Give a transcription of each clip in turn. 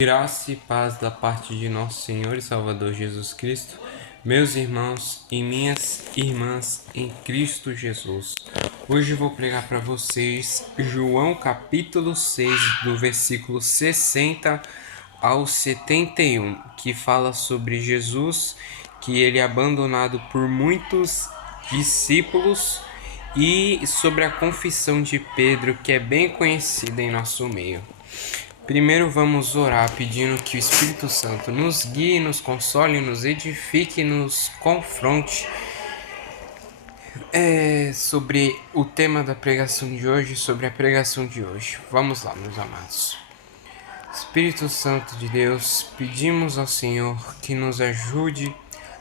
Graça e paz da parte de nosso Senhor e Salvador Jesus Cristo, meus irmãos e minhas irmãs em Cristo Jesus. Hoje vou pregar para vocês João capítulo 6, do versículo 60 ao 71, que fala sobre Jesus, que ele é abandonado por muitos discípulos, e sobre a confissão de Pedro, que é bem conhecida em nosso meio. Primeiro vamos orar pedindo que o Espírito Santo nos guie, nos console, nos edifique, nos confronte sobre o tema da pregação de hoje, sobre a pregação de hoje. Vamos lá, meus amados. Espírito Santo de Deus, pedimos ao Senhor que nos ajude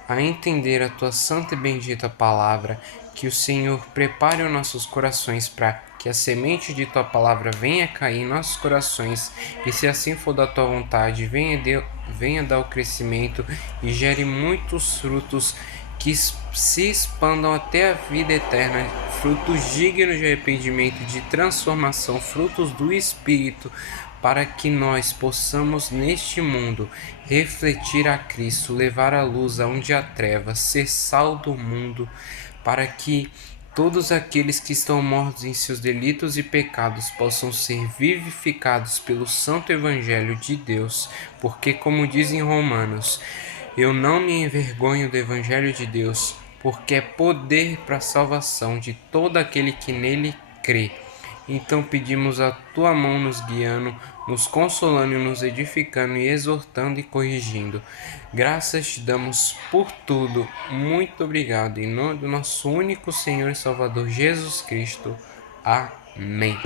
a entender a Tua santa e bendita palavra, que o Senhor prepare os nossos corações para que a semente de Tua palavra venha cair em nossos corações e, se assim for da Tua vontade, venha dar o crescimento e gere muitos frutos que se expandam até a vida eterna, frutos dignos de arrependimento, de transformação, frutos do Espírito, para que nós possamos neste mundo refletir a Cristo, levar a luz aonde há trevas, ser sal do mundo, para que todos aqueles que estão mortos em seus delitos e pecados possam ser vivificados pelo santo evangelho de Deus, porque, como diz em Romanos, eu não me envergonho do evangelho de Deus, porque é poder para a salvação de todo aquele que nele crê. Então pedimos a Tua mão nos guiando, nos consolando, nos edificando e exortando e corrigindo. Graças te damos por tudo. Muito obrigado. Em nome do nosso único Senhor e Salvador Jesus Cristo. Amém.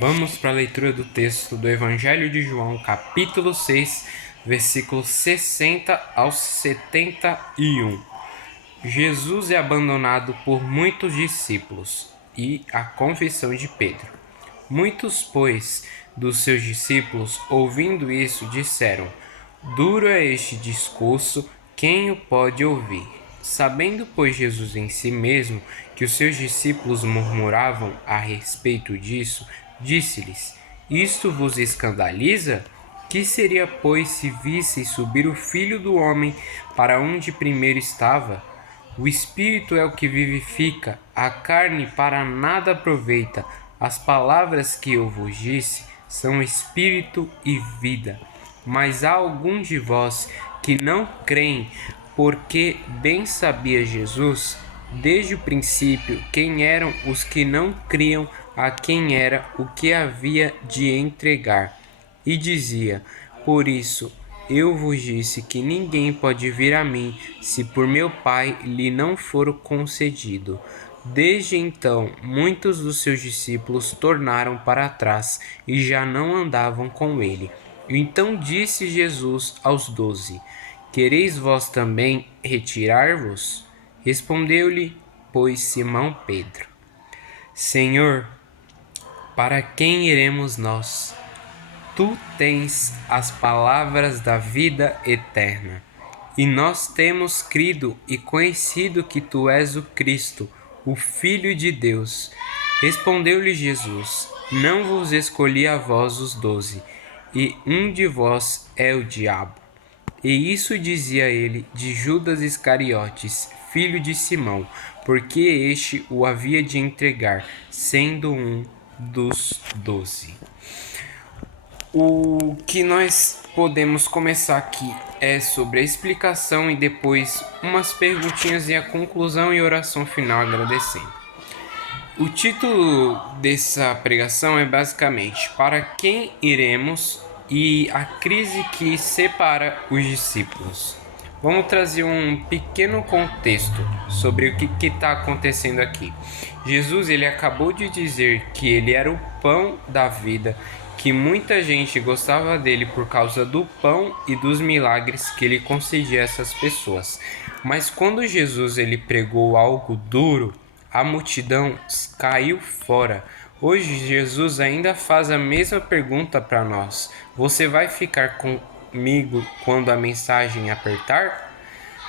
Vamos para a leitura do texto do Evangelho de João, capítulo 6, versículos 60 ao 71. Jesus é abandonado por muitos discípulos e a confissão de Pedro. Muitos, pois, dos seus discípulos, ouvindo isso, disseram: Duro é este discurso, quem o pode ouvir? Sabendo, pois, Jesus em si mesmo que os seus discípulos murmuravam a respeito disso, disse-lhes: Isto vos escandaliza? Que seria, pois, se visseis subir o Filho do Homem para onde primeiro estava? O Espírito é o que vivifica, a carne para nada aproveita. As palavras que eu vos disse são Espírito e vida. Mas há alguns de vós que não creem, porque bem sabia Jesus, desde o princípio, quem eram os que não criam, a quem era o que havia de entregar. E dizia: Por isso, eu vos disse que ninguém pode vir a mim se por meu Pai lhe não for concedido. Desde então, muitos dos seus discípulos tornaram para trás e já não andavam com ele. Então disse Jesus aos 12: Quereis vós também retirar-vos? Respondeu-lhe, pois, Simão Pedro: Senhor, para quem iremos nós? Tu tens as palavras da vida eterna, e nós temos crido e conhecido que Tu és o Cristo, o Filho de Deus. Respondeu-lhe Jesus: Não vos escolhi a vós os 12, e um de vós é o diabo. E isso dizia ele de Judas Iscariotes, filho de Simão, porque este o havia de entregar, sendo um dos 12. O que nós podemos começar aqui é sobre a explicação e depois umas perguntinhas e a conclusão e oração final agradecendo. O título dessa pregação é basicamente Para quem iremos e a crise que separa os discípulos. Vamos trazer um pequeno contexto sobre o que está acontecendo aqui. Jesus ele acabou de dizer que ele era o pão da vida, que muita gente gostava dele por causa do pão e dos milagres que ele concedia a essas pessoas. Mas quando Jesus ele pregou algo duro, a multidão caiu fora. Hoje Jesus ainda faz a mesma pergunta para nós: você vai ficar comigo quando a mensagem apertar?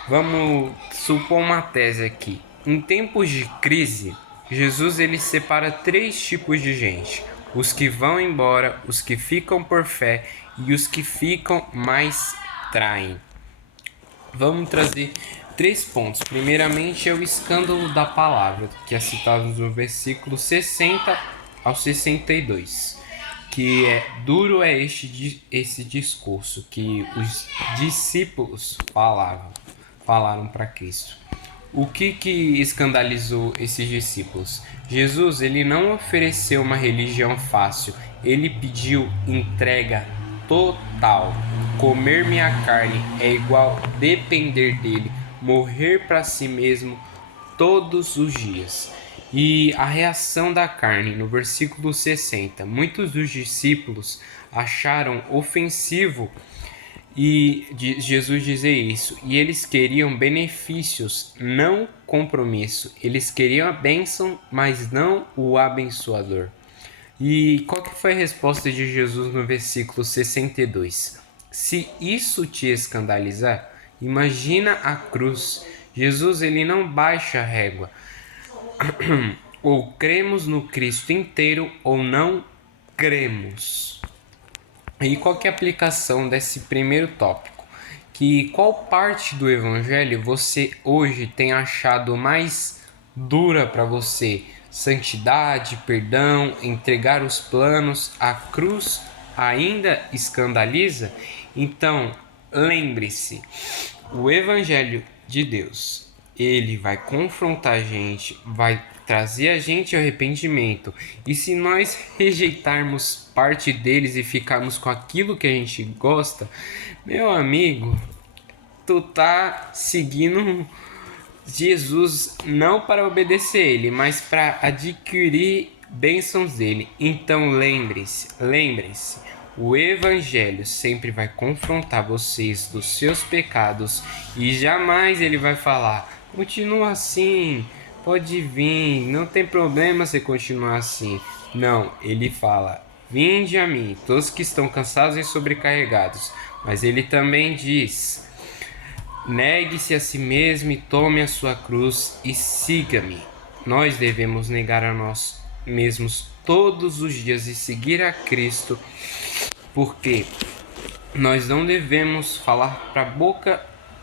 Vamos supor uma tese aqui. Em tempos de crise, Jesus ele separa 3 tipos de gente: os que vão embora, os que ficam por fé e os que ficam mais traem. Vamos trazer 3 pontos. Primeiramente é o escândalo da palavra, que é citado no versículo 60 ao 62, que é duro é esse discurso que os discípulos falaram para Cristo. O que escandalizou esses discípulos? Jesus, ele não ofereceu uma religião fácil, ele pediu entrega total. Comer minha carne é igual depender dele, morrer para si mesmo todos os dias. E a reação da carne, no versículo 60, muitos dos discípulos acharam ofensivo e de Jesus dizer isso, e eles queriam benefícios, não compromisso. Eles queriam a bênção, mas não o abençoador. E qual que foi a resposta de Jesus no versículo 62? Se isso te escandalizar, imagina a cruz. Jesus, ele não baixa a régua. Ou cremos no Cristo inteiro ou não cremos. E qual que é a aplicação desse primeiro tópico? Que qual parte do evangelho você hoje tem achado mais dura para você? Santidade, perdão, entregar os planos, a cruz ainda escandaliza? Então, lembre-se, o evangelho de Deus, ele vai confrontar a gente, vai trazer a gente ao arrependimento. E se nós rejeitarmos parte deles e ficarmos com aquilo que a gente gosta, meu amigo, tu tá seguindo Jesus não para obedecer ele, mas para adquirir bênçãos dele. Então lembrem-se, o evangelho sempre vai confrontar vocês dos seus pecados e jamais ele vai falar: continua assim, pode vir, não tem problema você continuar assim. Não, ele fala: vinde a mim, todos que estão cansados e sobrecarregados. Mas ele também diz: negue-se a si mesmo e tome a sua cruz e siga-me. Nós devemos negar a nós mesmos todos os dias e seguir a Cristo, porque nós não devemos falar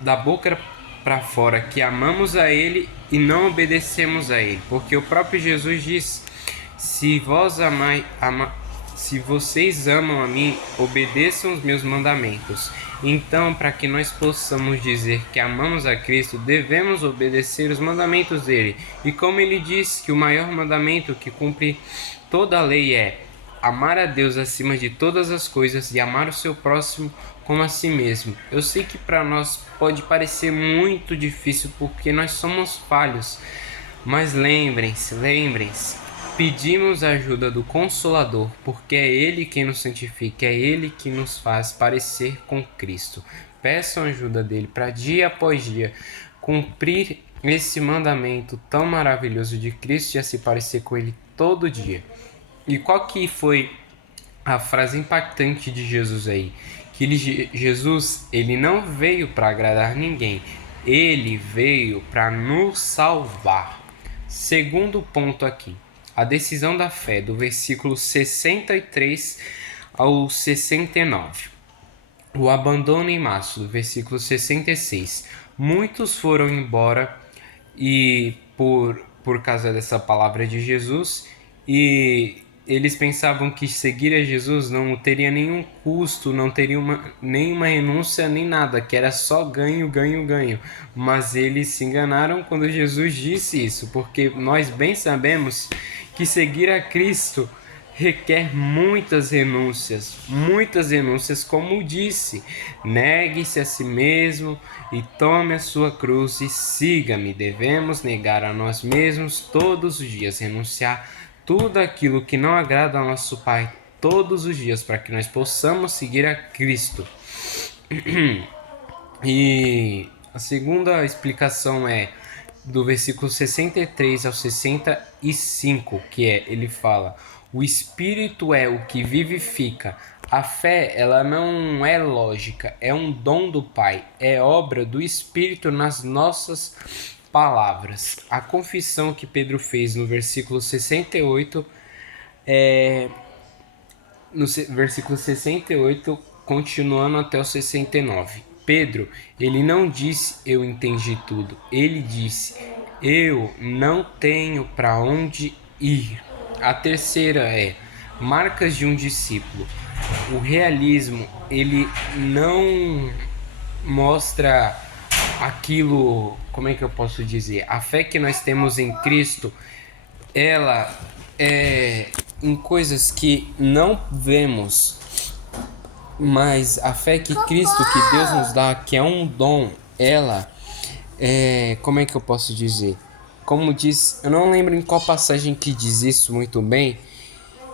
da boca para fora que amamos a Ele e não obedecemos a Ele, porque o próprio Jesus diz: se vocês amam a mim, obedeçam os meus mandamentos. Então, para que nós possamos dizer que amamos a Cristo, devemos obedecer os mandamentos dele. E como ele diz que o maior mandamento que cumpre toda a lei é amar a Deus acima de todas as coisas e amar o seu próximo como a si mesmo. Eu sei que para nós pode parecer muito difícil porque nós somos falhos, mas lembrem-se, pedimos a ajuda do Consolador, porque é Ele quem nos santifica, é Ele que nos faz parecer com Cristo. Peçam ajuda dele para dia após dia cumprir esse mandamento tão maravilhoso de Cristo e a se parecer com Ele todo dia. E qual que foi a frase impactante de Jesus aí? Que Jesus, ele não veio para agradar ninguém, ele veio para nos salvar. Segundo ponto aqui, a decisão da fé, do versículo 63 ao 69. O abandono em massa, do versículo 66. Muitos foram embora e por causa dessa palavra de Jesus, e eles pensavam que seguir a Jesus não teria nenhum custo, não teria nenhuma renúncia, nem nada, que era só ganho. Mas eles se enganaram quando Jesus disse isso, porque nós bem sabemos que seguir a Cristo requer muitas renúncias, como disse: negue-se a si mesmo e tome a sua cruz e siga-me. Devemos negar a nós mesmos todos os dias, renunciar tudo aquilo que não agrada ao nosso Pai todos os dias, para que nós possamos seguir a Cristo. E a segunda explicação é do versículo 63 ao 65, que ele fala: o Espírito é o que vivifica. A fé, ela não é lógica, é um dom do Pai, é obra do Espírito nas nossas palavras. A confissão que Pedro fez no versículo 68 no versículo 68 continuando até o 69. Pedro, ele não disse eu entendi tudo. Ele disse eu não tenho para onde ir. A terceira é marcas de um discípulo. O realismo, ele não mostra aquilo, como é que eu posso dizer? A fé que nós temos em Cristo, ela é em coisas que não vemos, mas a fé que Cristo, que Deus nos dá, que é um dom, ela é, como é que eu posso dizer? Como diz, eu não lembro em qual passagem que diz isso muito bem,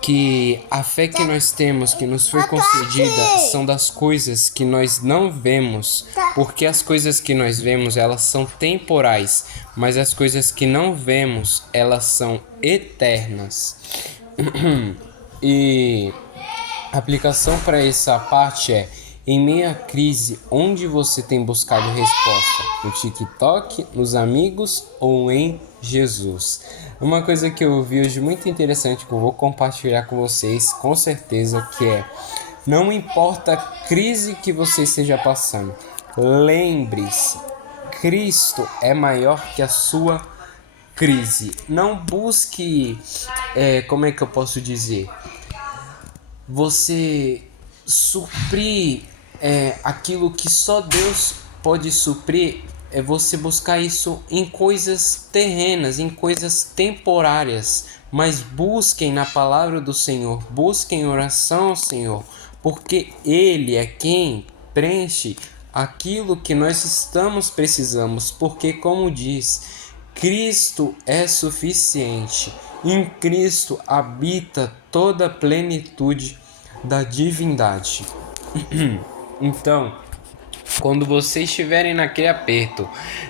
que a fé que nós temos, que nos foi concedida, são das coisas que nós não vemos, porque as coisas que nós vemos, elas são temporais, mas as coisas que não vemos, elas são eternas. E a aplicação para essa parte é: em meio à crise, onde você tem buscado resposta? No TikTok, nos amigos ou em Jesus? Uma coisa que eu vi hoje muito interessante que eu vou compartilhar com vocês, com certeza, que é: não importa a crise que você esteja passando, lembre-se, Cristo é maior que a sua crise. Não busque, como é que eu posso dizer? Você suprir aquilo que só Deus pode suprir, é você buscar isso em coisas terrenas, em coisas temporárias, mas busquem na palavra do Senhor, busquem oração ao Senhor, porque Ele é quem preenche aquilo que nós estamos precisando, porque como diz, Cristo é suficiente. Em Cristo habita toda a plenitude da divindade. Então, quando vocês estiverem naquele aperto,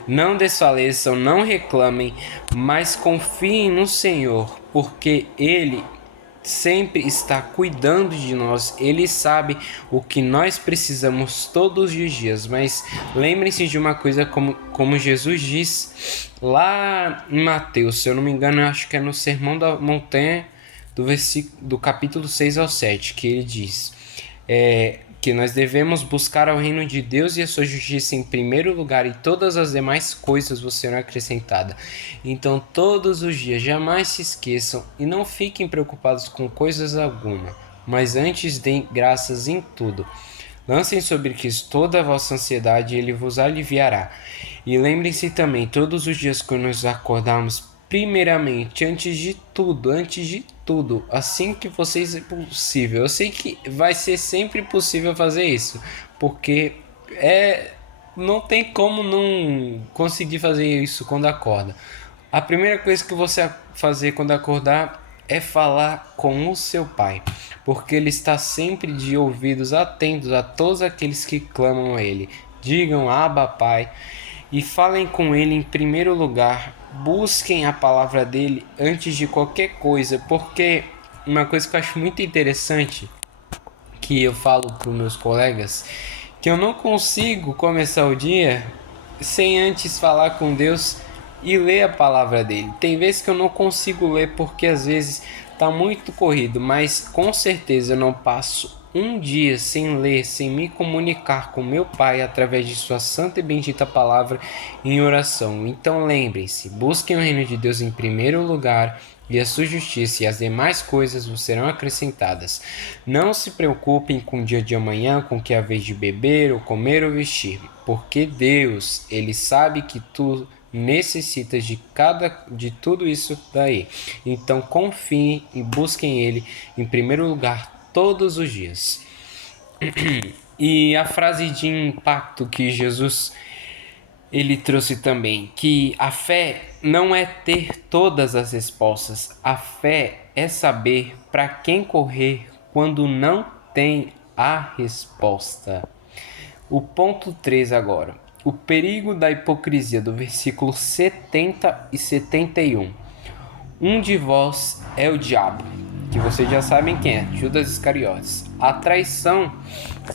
não desfaleçam, não reclamem, mas confiem no Senhor, porque Ele sempre está cuidando de nós. Ele sabe o que nós precisamos todos os dias. Mas lembrem-se de uma coisa, como Jesus diz lá em Mateus, se eu não me engano, eu acho que é no Sermão da Montanha, do capítulo 6 ao 7, que ele diz que nós devemos buscar ao reino de Deus e a sua justiça em primeiro lugar, e todas as demais coisas vos serão acrescentadas. Então, todos os dias, jamais se esqueçam e não fiquem preocupados com coisas alguma, mas antes deem graças em tudo. Lancem sobre Cristo toda a vossa ansiedade e Ele vos aliviará. E lembrem-se também, todos os dias que nos acordarmos, primeiramente, antes de tudo, assim que vocês é possível. Eu sei que vai ser sempre possível fazer isso, porque não tem como não conseguir fazer isso quando acorda. A primeira coisa que você fazer quando acordar é falar com o seu pai, porque ele está sempre de ouvidos atentos a todos aqueles que clamam a ele. Digam Abba, Pai, e falem com ele em primeiro lugar. Busquem a palavra dele antes de qualquer coisa, porque uma coisa que eu acho muito interessante, que eu falo para os meus colegas, que eu não consigo começar o dia sem antes falar com Deus e ler a palavra dele. Tem vezes que eu não consigo ler porque às vezes tá muito corrido, mas com certeza eu não passo um dia sem ler, sem me comunicar com meu Pai através de sua santa e bendita palavra em oração. Então lembrem-se, busquem o reino de Deus em primeiro lugar e a sua justiça, e as demais coisas vos serão acrescentadas. Não se preocupem com o dia de amanhã, com que é a vez de beber, ou comer ou vestir, porque Deus, Ele sabe que tu necessitas de tudo isso daí. Então confiem e busquem Ele em primeiro lugar todos os dias. E a frase de impacto que Jesus ele trouxe também, que a fé não é ter todas as respostas, a fé é saber para quem correr quando não tem a resposta. O ponto 3 agora, o perigo da hipocrisia, do versículo 70 e 71. Um de vós é o diabo, que vocês já sabem quem é, Judas Iscariotes. A traição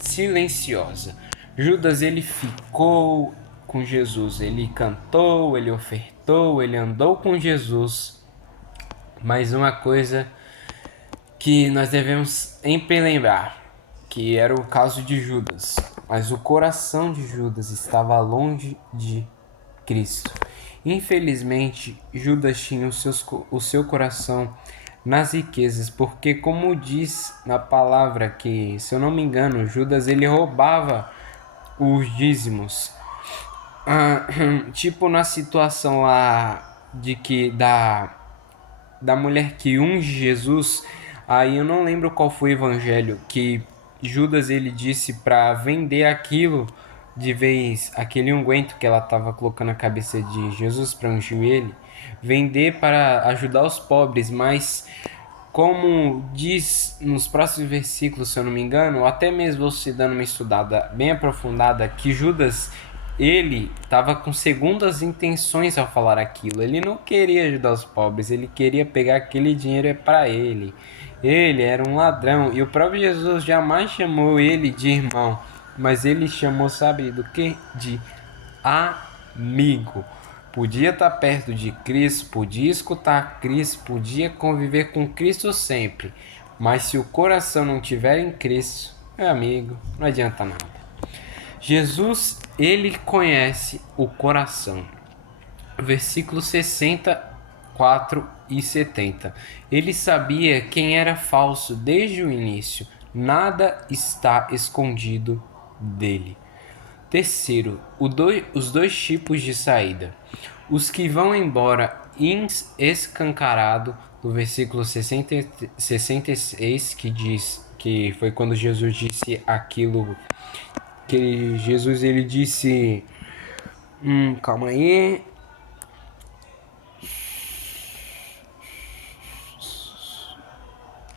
silenciosa. Judas, ele ficou com Jesus, ele cantou, ele ofertou, ele andou com Jesus. Mas uma coisa que nós devemos sempre lembrar, que era o caso de Judas, mas o coração de Judas estava longe de Cristo. Infelizmente, Judas tinha o seu coração nas riquezas, porque como diz na palavra que, se eu não me engano, Judas ele roubava os dízimos. Tipo na situação lá de que da mulher que unge Jesus, aí eu não lembro qual foi o evangelho que Judas ele disse para vender aquilo de vez, aquele unguento que ela estava colocando na cabeça de Jesus para ungir ele, vender para ajudar os pobres, mas como diz nos próximos versículos, se eu não me engano, até mesmo você dando uma estudada bem aprofundada, que Judas ele estava com segundas intenções ao falar aquilo. Ele não queria ajudar os pobres, ele queria pegar aquele dinheiro para ele. Ele era um ladrão e o próprio Jesus jamais chamou ele de irmão, mas ele chamou, sabe do que? De amigo. Podia estar perto de Cristo, podia escutar Cristo, podia conviver com Cristo sempre, mas se o coração não estiver em Cristo, meu amigo, não adianta nada. Jesus, ele conhece o coração. Versículos 64 e 70. Ele sabia quem era falso desde o início. Nada está escondido dele. Terceiro, os dois tipos de saída. Os que vão embora escancarado, no versículo 66, que diz que foi quando Jesus disse aquilo, que Jesus ele disse, calma aí,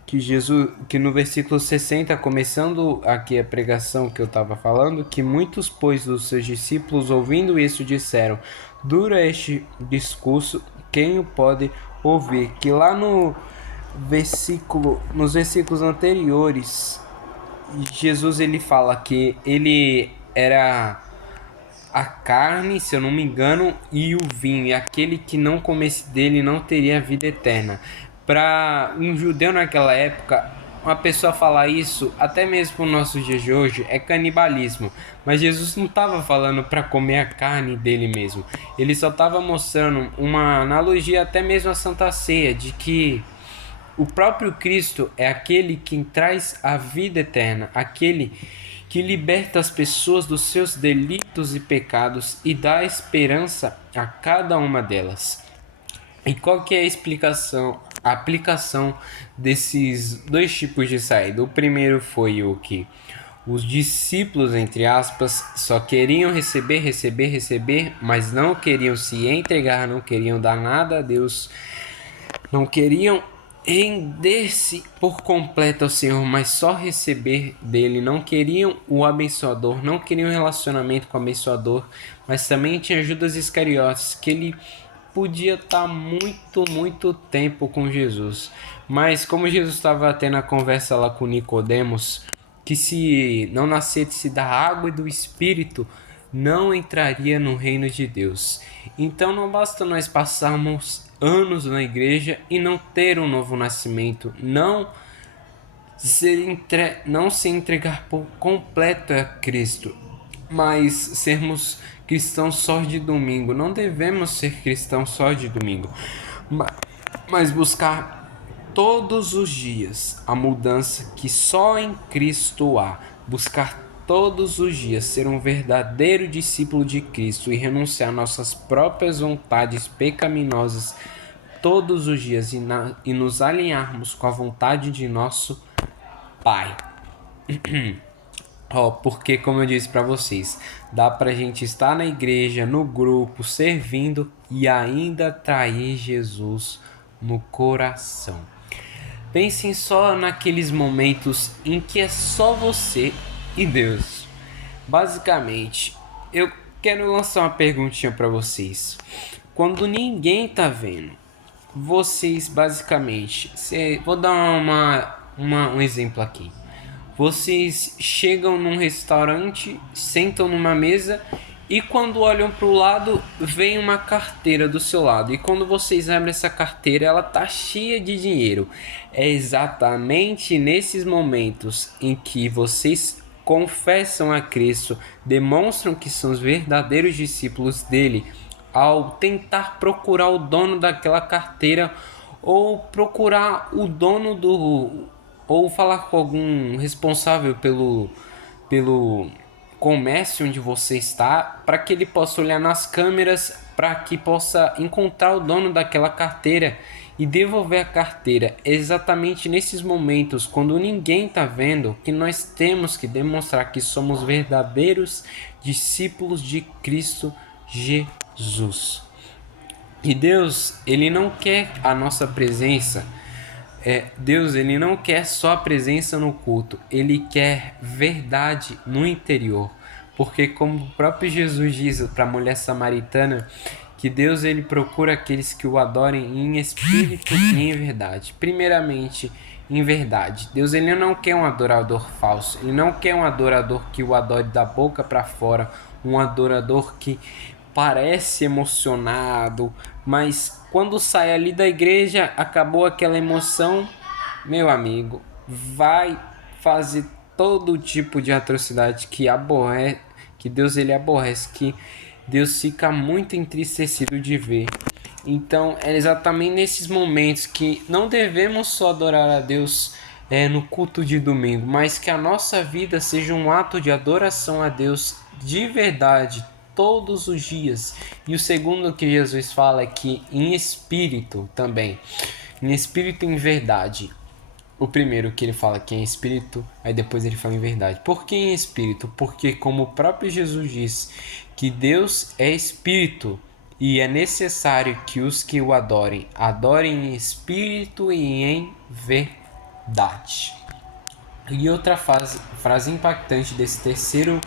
que no versículo 60, começando aqui a pregação que eu estava falando, que muitos, pois, dos seus discípulos, ouvindo isso, disseram, dura este discurso, quem o pode ouvir? Que lá nos versículos anteriores, Jesus ele fala que ele era a carne, se eu não me engano, e o vinho, e aquele que não comesse dele não teria vida eterna. Para um judeu naquela época, uma pessoa falar isso, até mesmo no nosso dia de hoje, é canibalismo. Mas Jesus não estava falando para comer a carne dele mesmo. Ele só estava mostrando uma analogia até mesmo à Santa Ceia, de que o próprio Cristo é aquele que traz a vida eterna, aquele que liberta as pessoas dos seus delitos e pecados e dá esperança a cada uma delas. E qual que é a aplicação desses dois tipos de saída? O primeiro foi o que os discípulos, entre aspas, só queriam receber, mas não queriam se entregar, não queriam dar nada a Deus, não queriam render-se por completo ao Senhor, mas só receber dele. Não queriam o abençoador, não queriam um relacionamento com o abençoador, mas também tinha Judas Iscariotes, que ele podia estar muito tempo com Jesus, mas como Jesus estava tendo a conversa lá com Nicodemos, que se não nascesse da água e do Espírito, não entraria no reino de Deus. Então não basta nós passarmos anos na igreja e não ter um novo nascimento, não se entregar por completo a Cristo, mas sermos cristãos só de domingo. Não devemos ser cristãos só de domingo, mas buscar todos os dias a mudança que só em Cristo há. Buscar todos os dias ser um verdadeiro discípulo de Cristo e renunciar nossas próprias vontades pecaminosas todos os dias e nos alinharmos com a vontade de nosso Pai. Porque, como eu disse para vocês, dá pra gente estar na igreja, no grupo, servindo e ainda trair Jesus no coração. Pensem só naqueles momentos em que é só você e Deus. Basicamente, eu quero lançar uma perguntinha para vocês. Quando ninguém tá vendo, vocês basicamente, vou dar um exemplo aqui. Vocês chegam num restaurante, sentam numa mesa E quando olham para o lado, vem uma carteira do seu lado. E quando vocês abrem essa carteira, ela tá cheia de dinheiro. É exatamente nesses momentos em que vocês confessam a Cristo, demonstram que são os verdadeiros discípulos dele, ao tentar procurar o dono daquela carteira ou procurar o dono do ou falar com algum responsável pelo comércio onde você está, para que ele possa olhar nas câmeras, para que possa encontrar o dono daquela carteira e devolver a carteira. É exatamente nesses momentos, quando ninguém está vendo, que nós temos que demonstrar que somos verdadeiros discípulos de Cristo Jesus. E Deus, ele não quer a nossa presença. Deus, ele não quer só a presença no culto, ele quer verdade no interior. Porque como o próprio Jesus diz para a mulher samaritana, que Deus ele procura aqueles que o adorem em espírito e em verdade. Primeiramente, em verdade. Deus ele não quer um adorador falso, ele não quer um adorador que o adore da boca para fora, um adorador que parece emocionado, mas quando sai ali da igreja, acabou aquela emoção, meu amigo, vai fazer todo tipo de atrocidade que Deus ele aborrece, que Deus fica muito entristecido de ver. Então é exatamente nesses momentos que não devemos só adorar a Deus no culto de domingo, mas que a nossa vida seja um ato de adoração a Deus de verdade, todos os dias. E o segundo que Jesus fala é que em espírito também, em espírito e em verdade. O primeiro que ele fala que é em espírito, aí depois ele fala em verdade. Por que em espírito? Porque como o próprio Jesus diz, que Deus é espírito e é necessário que os que o adorem, adorem em espírito e em verdade. E outra frase impactante desse terceiro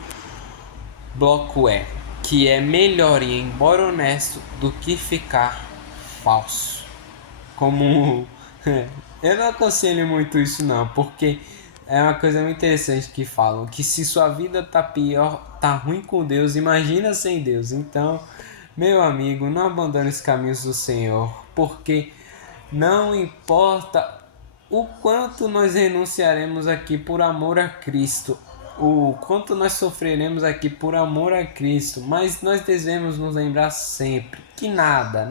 bloco é que é melhor ir embora honesto do que ficar falso. Como eu não aconselho muito isso não, porque é uma coisa muito interessante que falam que se sua vida tá pior, tá ruim com Deus, imagina sem Deus. Então, meu amigo, não abandone os caminhos do Senhor, porque não importa o quanto nós renunciaremos aqui por amor a Cristo, o quanto nós sofreremos aqui por amor a Cristo, mas nós devemos nos lembrar sempre que nada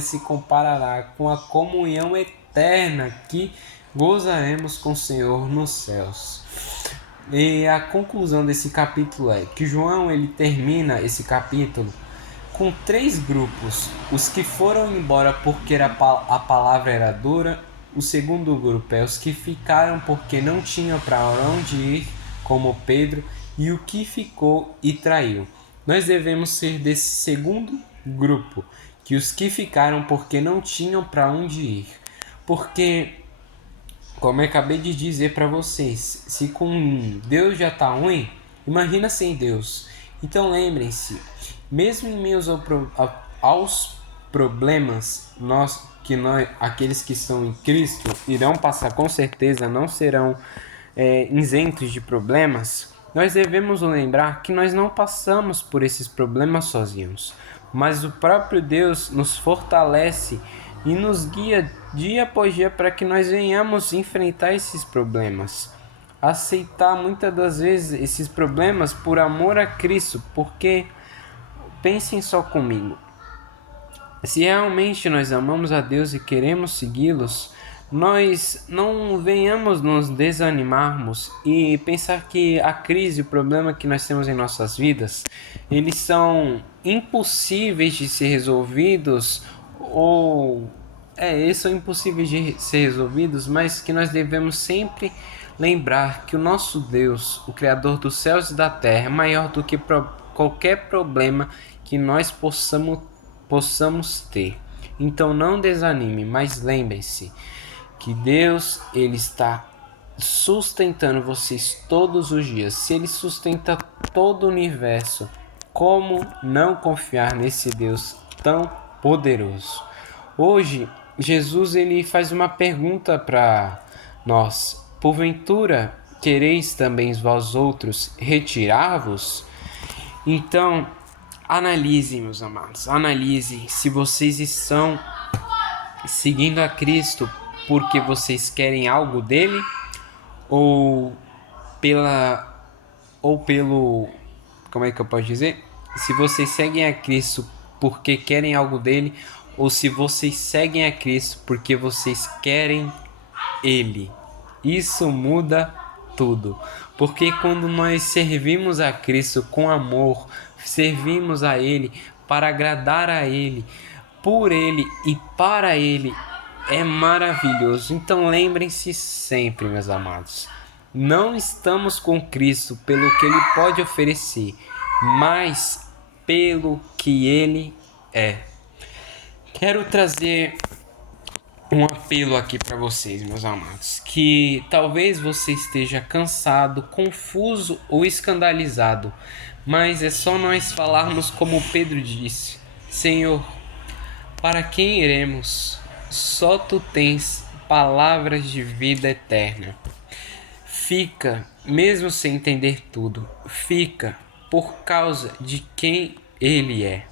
se comparará com a comunhão eterna que gozaremos com o Senhor nos céus. E a conclusão desse capítulo é que João ele termina esse capítulo com 3 grupos: os que foram embora porque a palavra era dura, o segundo grupo é os que ficaram porque não tinham para onde ir, como Pedro, e o que ficou e traiu. Nós devemos ser desse segundo grupo, que os que ficaram porque não tinham para onde ir. Porque, como eu acabei de dizer para vocês, se com Deus já tá ruim, imagina sem Deus. Então lembrem-se, mesmo em meio aos problemas, aqueles que estão em Cristo, irão passar com certeza, não serão isentos de problemas. Nós devemos lembrar que nós não passamos por esses problemas sozinhos, mas o próprio Deus nos fortalece e nos guia dia após dia para que nós venhamos enfrentar esses problemas. Aceitar muitas das vezes esses problemas por amor a Cristo, porque pensem só comigo, se realmente nós amamos a Deus e queremos segui-los, nós não venhamos nos desanimarmos e pensar que a crise, o problema que nós temos em nossas vidas, eles são impossíveis de ser resolvidos eles são impossíveis de ser resolvidos, mas que nós devemos sempre lembrar que o nosso Deus, o Criador dos céus e da terra, é maior do que qualquer problema que nós possamos ter. Então não desanime, mas lembre-se que Deus ele está sustentando vocês todos os dias. Se ele sustenta todo o universo, como não confiar nesse Deus tão poderoso? Hoje, Jesus ele faz uma pergunta para nós: porventura quereis também vós outros retirar-vos? Então, Analisem, meus amados, analisem se vocês estão seguindo a Cristo porque vocês querem algo dele ou pelo, como é que eu posso dizer? Se vocês seguem a Cristo porque querem algo dele ou se vocês seguem a Cristo porque vocês querem ele. Isso muda tudo. Porque quando nós servimos a Cristo com amor, servimos a ele para agradar a ele, por ele e para ele, é maravilhoso. Então lembrem-se sempre, meus amados, não estamos com Cristo pelo que ele pode oferecer, mas pelo que ele é. Quero trazer um apelo aqui para vocês, meus amados, que talvez você esteja cansado, confuso ou escandalizado, mas é só nós falarmos como Pedro disse: Senhor, para quem iremos? Só tu tens palavras de vida eterna. Fica, mesmo sem entender tudo, fica por causa de quem ele é.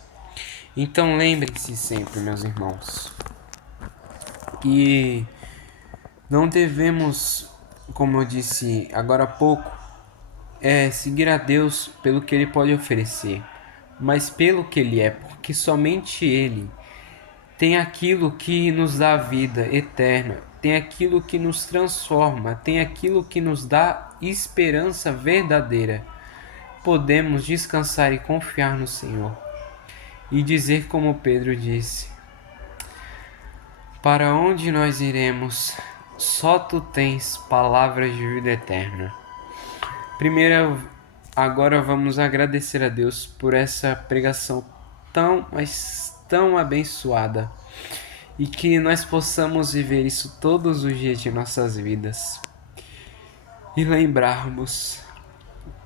Então lembrem-se sempre, meus irmãos, que não devemos, como eu disse agora há pouco, seguir a Deus pelo que ele pode oferecer, mas pelo que ele é, porque somente ele tem aquilo que nos dá vida eterna, tem aquilo que nos transforma, tem aquilo que nos dá esperança verdadeira. Podemos descansar e confiar no Senhor e dizer como Pedro disse: para onde nós iremos? Só tu tens palavras de vida eterna. Primeiro, agora vamos agradecer a Deus por essa pregação tão abençoada e que nós possamos viver isso todos os dias de nossas vidas e lembrarmos,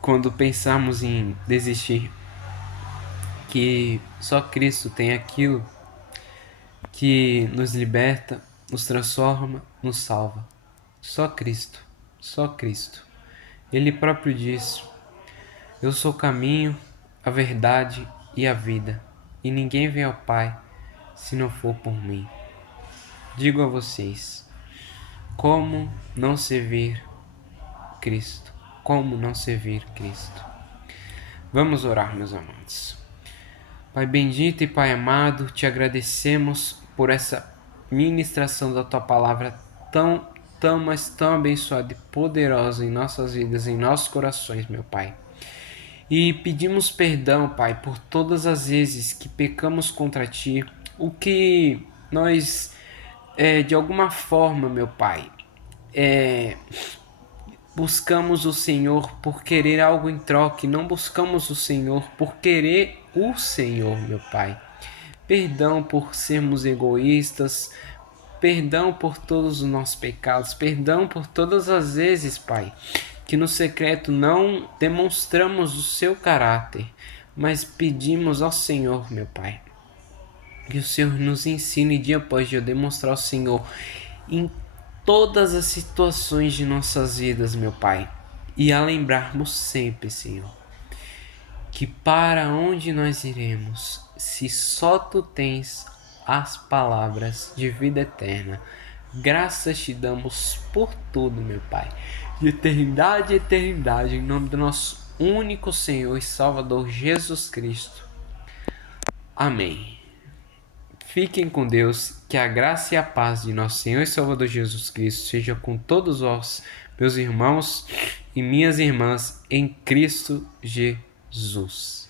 quando pensarmos em desistir, que só Cristo tem aquilo que nos liberta, nos transforma, nos salva. Só Cristo, só Cristo. Ele próprio diz: eu sou o caminho, a verdade e a vida, e ninguém vem ao Pai se não for por mim. Digo a vocês, como não servir Cristo? Como não servir Cristo? Vamos orar, meus amados. Pai bendito e Pai amado, te agradecemos por essa ministração da Tua palavra mas tão abençoada e poderosa em nossas vidas, em nossos corações, meu Pai. E pedimos perdão, Pai, por todas as vezes que pecamos contra Ti, o que nós, de alguma forma, meu Pai, buscamos o Senhor por querer algo em troca, e não buscamos o Senhor por querer o Senhor, meu Pai. Perdão por sermos egoístas, perdão por todos os nossos pecados, perdão por todas as vezes, Pai, que no secreto não demonstramos o seu caráter, mas pedimos ao Senhor, meu Pai, que o Senhor nos ensine dia após dia a demonstrar o Senhor em todas as situações de nossas vidas, meu Pai, e a lembrarmos sempre, Senhor, que para onde nós iremos, se só Tu tens as palavras de vida eterna. Graças te damos por tudo, meu Pai, de eternidade a eternidade, em nome do nosso único Senhor e Salvador Jesus Cristo. Amém. Fiquem com Deus, que a graça e a paz de nosso Senhor e Salvador Jesus Cristo seja com todos vós, meus irmãos e minhas irmãs, em Cristo Jesus.